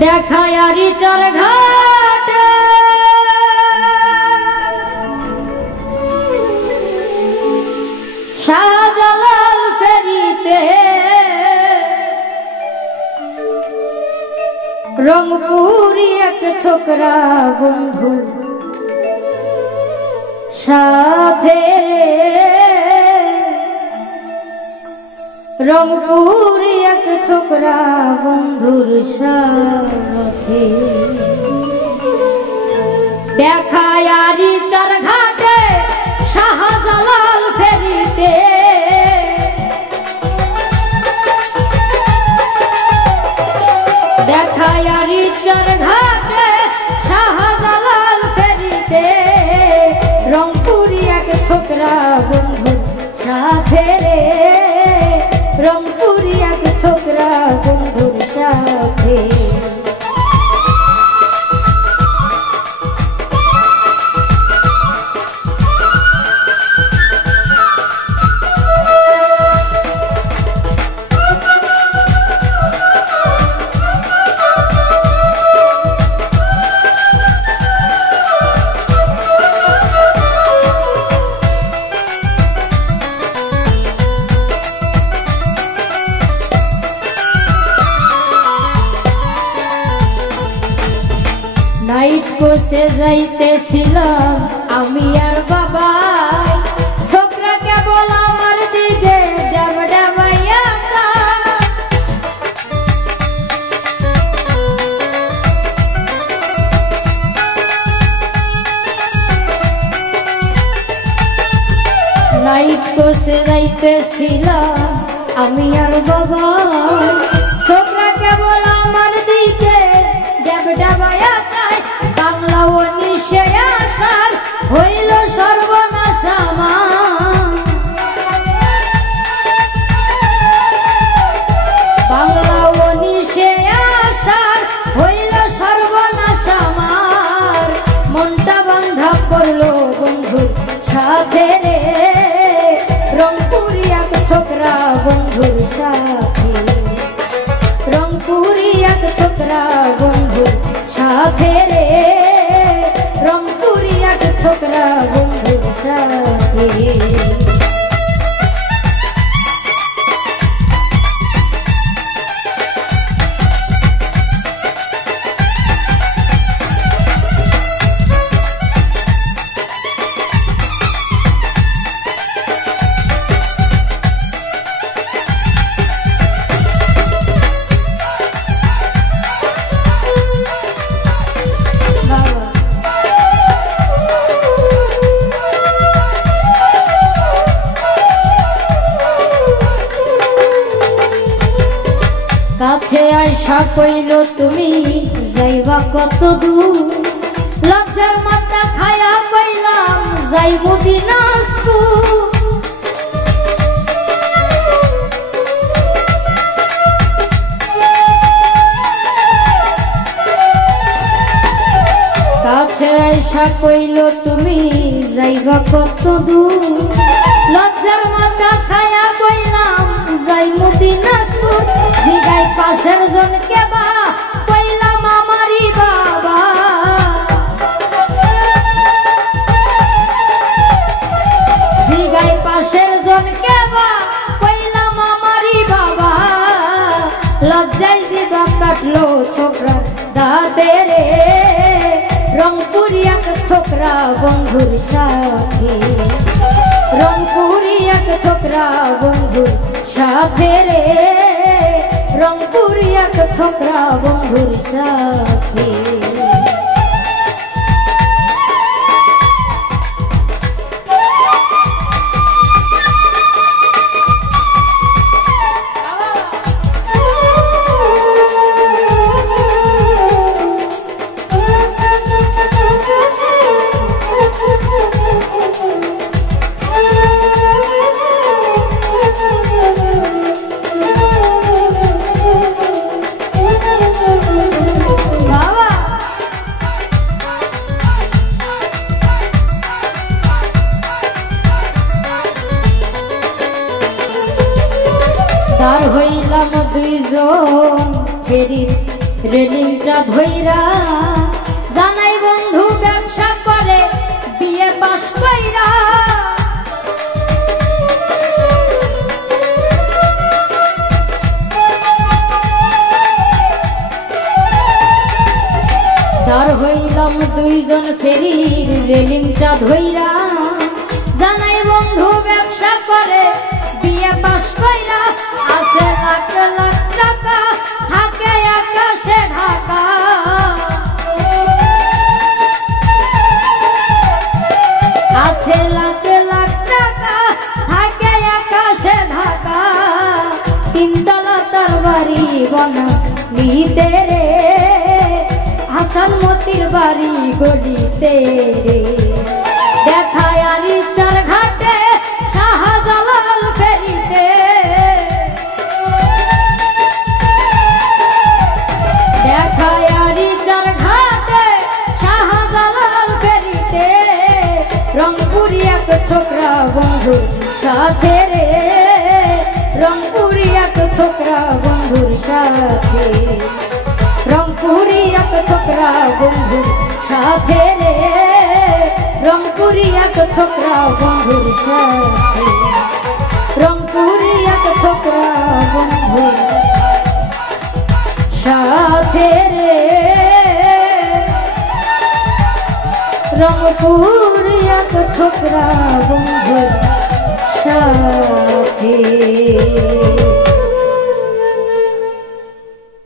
দেখায়ারি চর ঘাটে শাহজালাল ফেরিতে রংপুরি এক ছোকরা বন্ধু সাথে রংপুরি এক ছোকরা বন্ধুর সাথে দেখায়ারি চর ঘাটে শাহজালাল ফেরিতে দেখায়ারি চর ঘাটে শাহজালাল ফেরিতে রংপুরি এক ছোকরা বন্ধুর সাথে রে রংপুরি এক ছোকরা বন্ধুর সাথে নাইট কোসে যাইতেছিলাম আমি আর বাবা ছোকরা কেবল আমার দিকে ডাব ডাবাইয়া নাইট কোসে যাইতেছিলাম আমি আর বাবা ছোকরা কেবল আমার দিকে ডাব ডাবাইয়া বাংলা ও নিশে আসার হইল সর্বনাশ আমার বাংলা ও নিশে আসার হইল সর্বনাশ আমার মনটা বান্ধা পড়লো বন্ধুর সাথে রে রংপুরি এক ছোকরা বন্ধুর সাথে রংপুরি এক ছোকরা বন্ধুর সাথে রে রংপুরি এক ছোকরা বন্ধুর সাথে কাছে আইসা কইল তুমি যাইবা কত দূর লজ্জার মাথা খায়া কইলাম যাইব দিনাজপুর কাছে আইসা কইল তুমি যাইবা কত দূর লজ্জার মাথা খায়া কইলাম যাইব দিনাজপুর জিগাই পাশের জনকে বা কইলাম আমারই বাবা জিগাই পাশের জনকে বা কইলাম আমারই বাবা লজ্জায় দিবা কাটলো ছোকরা দাদে রে রংপুরি এক ছোকরা বন্ধুর সাথে রংপুরি এক ছোকরা বন্ধুর সাথে রে রংপুরি এক ছোকরা বন্ধুর সাথে দাঁড় হইলাম দুইজন ফেরি রেলিংটা ধইরা জানাই বন্ধু ব্যবসা করে বিয়ে পাস কইরা তার হইলাম দুইজন ফেরির রেলিংটা ধইরা জানাই বন্ধু ব্যবসা করে বিয়ে পাস কইরা আছে লাখ লাখ টাকা থাকে আকাশে ঢাকা আছে লাখ লাখ টাকা থাকে আকাশে ঢাকা তিনতলা তার বাড়ি বনা নিতে রে হাসান মতির বাড়ি গলিতে রে দেখায় আরি চার ঘাটে শাহজালাল ফেরিতে দেখায় আরি চার ঘাটে শাহজালাল ফেরিতে রংপুরি এক ছোকরা বন্ধুর সাথে রে রংপুরি এক ছোকরা বন্ধুর সাথে রংপুরি এক ছোকরা বন্ধুর সাথে রে রংপুরি এক ছোকরা বন্ধুর সাথে রংপুরি এক ছোকরা বন্ধুর সাথে রে রংপুরি এক ছোকরা বন্ধুর সাথে